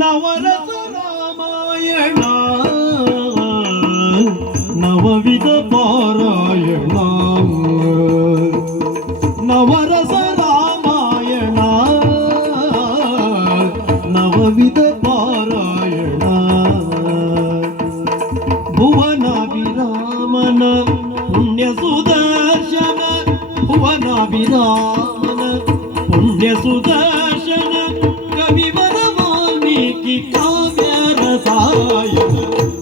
நவரச ராமாயண நவவித பாராயண நவரச ராமாயண நவவித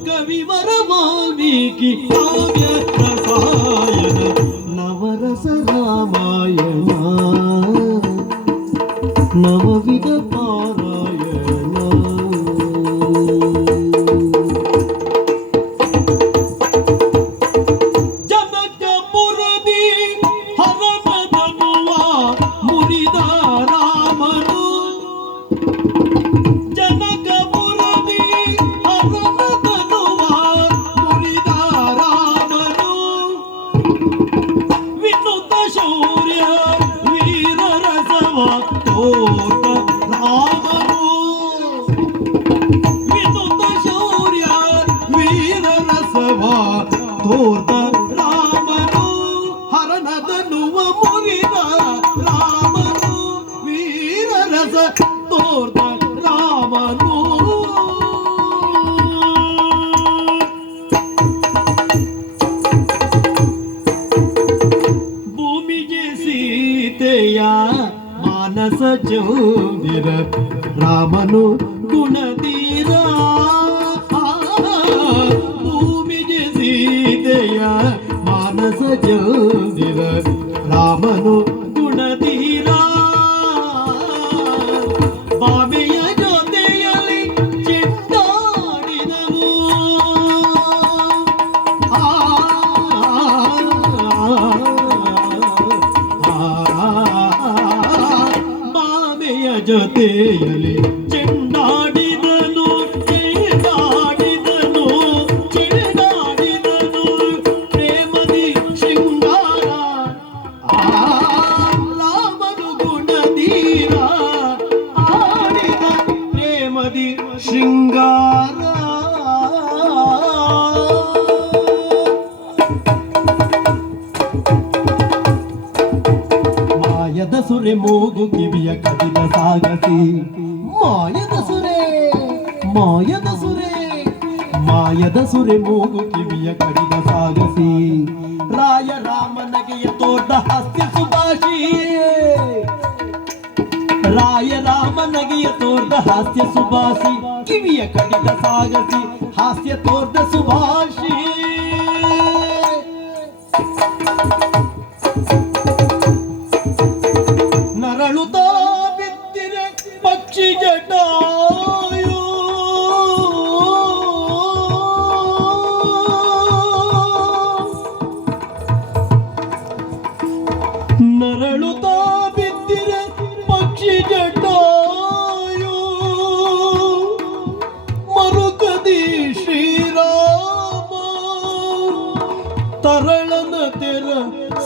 కవివరమా మీకు ತೋರ್ದ ರಾಮನು. ಭೂಮಿಗೆ ಸೀತೆಯ ಮಾನಸ ಚೌದಿರ ರಾಮನು ಗುಣತೀರ. ಭೂಮಿಗೆ ಸೀತೆಯ ಮಾನಸ ಚೌದಿರ ರಾಮನು ಬಾಮೆಯ ಮಾಯದ ಸುರೆ ಮೂಗು ಕಿವಿಯ ಕದಿದ ಸಾಗಸಿ. ಮಾಯದ ಸುರೆ ಮಾಯದ ಸುರೆ ಮಾಯದ ಸುರೆ ಮೂಗು ಕಿವಿಯ ಕಡಿದ ಸಾಗಸಿ. ರಾಯ ರಾಮನಗೆಯ ತೋಟ ಹಾಸ್ಯ ಸುಭಾಷಿ. ರಾಯ ರಾಮನಗೆಯ ತೋರ್ದ ಹಾಸ್ಯ ಸುಭಾಷಿ. ಕಿವಿಯ ಕಡಿದ ಸಾಗಸಿ, ಹಾಸ್ಯ ತೋರ್ದ ಸುಭಾಷಿ.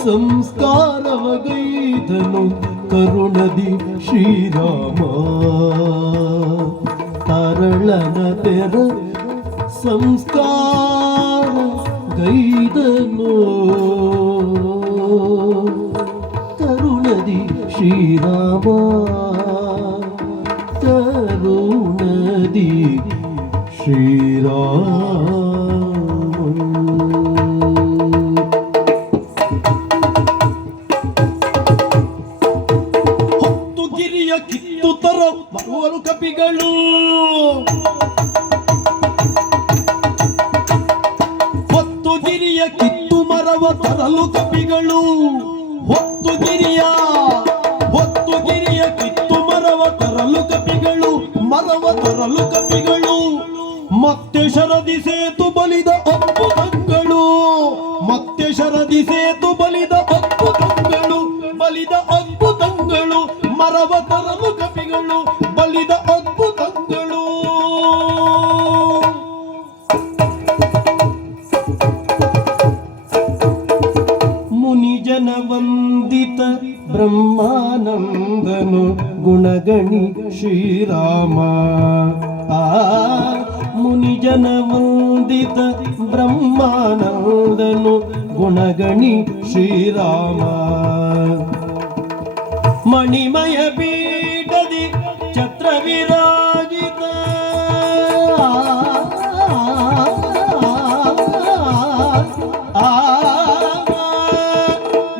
ಸಂಸ್ಕಾರವಗೈದನು ಕರುಣದಿ ಶ್ರೀರಾಮ. ತರಳನ ತೆರ ಸಂಸ್ಕಾರ ಗೈದನು ಕರುಣದಿ ಶ್ರೀರಾಮ. ಕಪಿಗಳು ಹೊತ್ತು ಗಿರಿಯ ಕಿತ್ತು ಮರವ ತರಲು ಕವಿಗಳು ಹೊತ್ತು ಗಿರಿಯ ಹೊತ್ತು ಗಿರಿಯ ಕಿತ್ತು ಮರವ ತರಲು ಕಪಿಗಳು. ಮರವ ತರಲು ಕಪಿಗಳು. ಮತ್ತೆ ಶರದಿ ಸೇತು ಬಲಿದ ಅದ್ಭುತಗಳು ಮತ್ತೆ ಶರದಿ ಸೇತು ವಂದಿತ ಬ್ರಹ್ಮಾನಂದನು ಗುಣಗಣಿ ಶ್ರೀರಾಮ. ಆ ಮುನಿಜನ ವಂದಿತ ಬ್ರಹ್ಮಾನಂದನು ಗುಣಗಣಿ ಶ್ರೀರಾಮ. ಮಣಿಮಯ ಪೀಠದಿ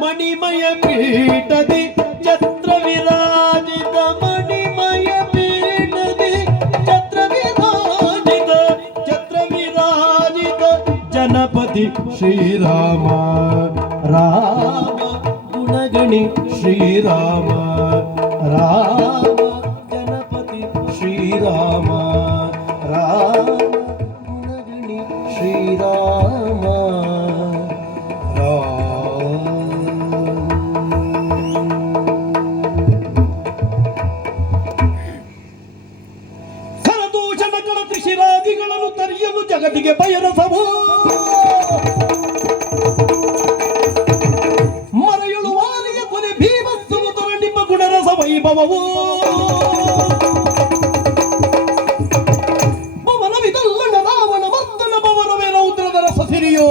మణిమయ పీఠది చత్ర విరాజిత మణిమయ పీఠది చత్ర విరాజిత చత్ర విరాజిత జనపతి శ్రీరామ రామ గుణగణి శ్రీరామ రామ జనపతి శ్రీరామ. ಜಗತ್ತಿಗೆ ಬಯರಸವು ಮರೆಯಳು ವಾಲಿಯ ಕೊನೆ ಭೀಮಸ್ಸವು ನಿಮ್ಮ ಗುಣರಸ ವೈಭವವು ಭವನವಿದಲ್ಲಣ ರಾವಣ ಮರ್ತನ ಭವನವೇ ರೌದ್ರದ ರಸ ಸಿರಿಯೋ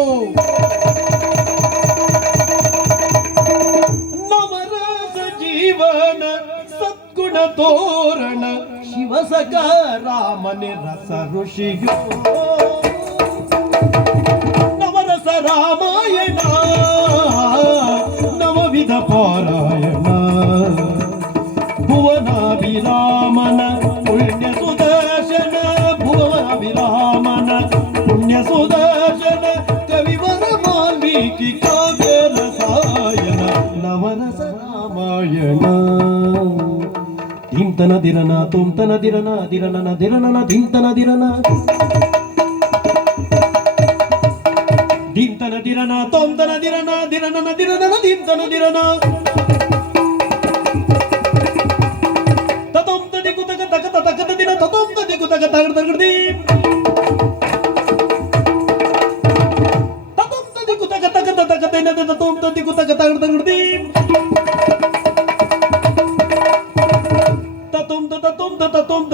ಜೀವನ ಸದ್ಗುಣ ತೋರಣ ಶಿವಸಕ ರಾಮನೆ ರಸ ಋಷಿಯೋ. ದಿರನ ತುಂತನ ದಿರನ ದಿರನನ ದಿರನನ ದಿಂತನ ದಿರನ ದಿಂತನ ದಿರನ ತೊಂತನ ದಿರನ ದಿರನನ ದಿರನನ ದಿಂತನ ದಿರನ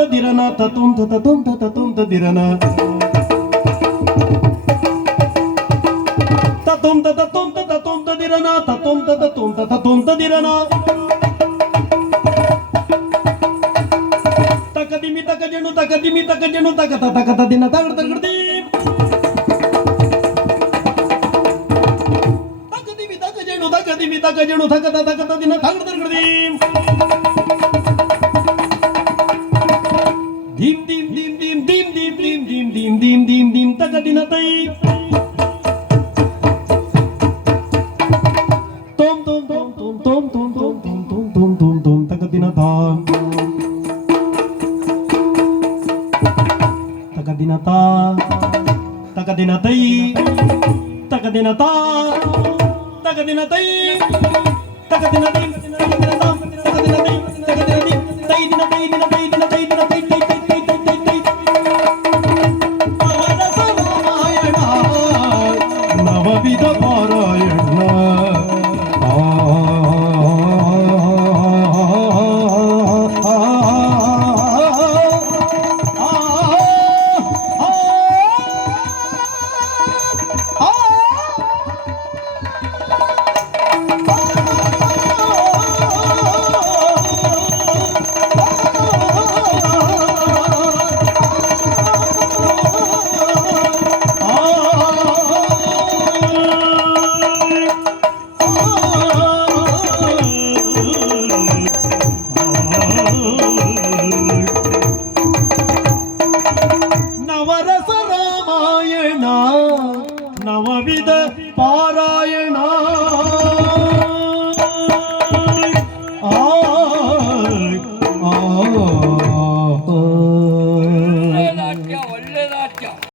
dirana tatumta tatumta tatumta dirana. Tatumta tatumta tatumta dirana tatumta tatumta tatumta dirana. Takadimi takajenu takadimi takajenu takata takata dina tagar tagardi takadimi takajenu takadimi takajenu takata takata dina tagar tagardi ಇಂಥ ಕಠಿಣತೈ ತೋಂ ತೋಂ ತೋಂ ತೋಂ ತೋಂ ತೋಂ ತೋಂ ತೋಂ ತೋಂ ತೋಂ ತೋಂ ತೋಂ ತಕ ದಿನ ತಾನ್ ತಕ ದಿನ ತಾ ತಕ ದಿನ ತೈ ತಕ ದಿನ ತಾ ತಕ ದಿನ ತೈ ತಕ ದಿನ ತೈ ತಕ ದಿನ ತಾ ತಕ ದಿನ ತೈ ತಕ ದಿನ ತೈ ತೈ ದಿನ ತೈ ದಿನ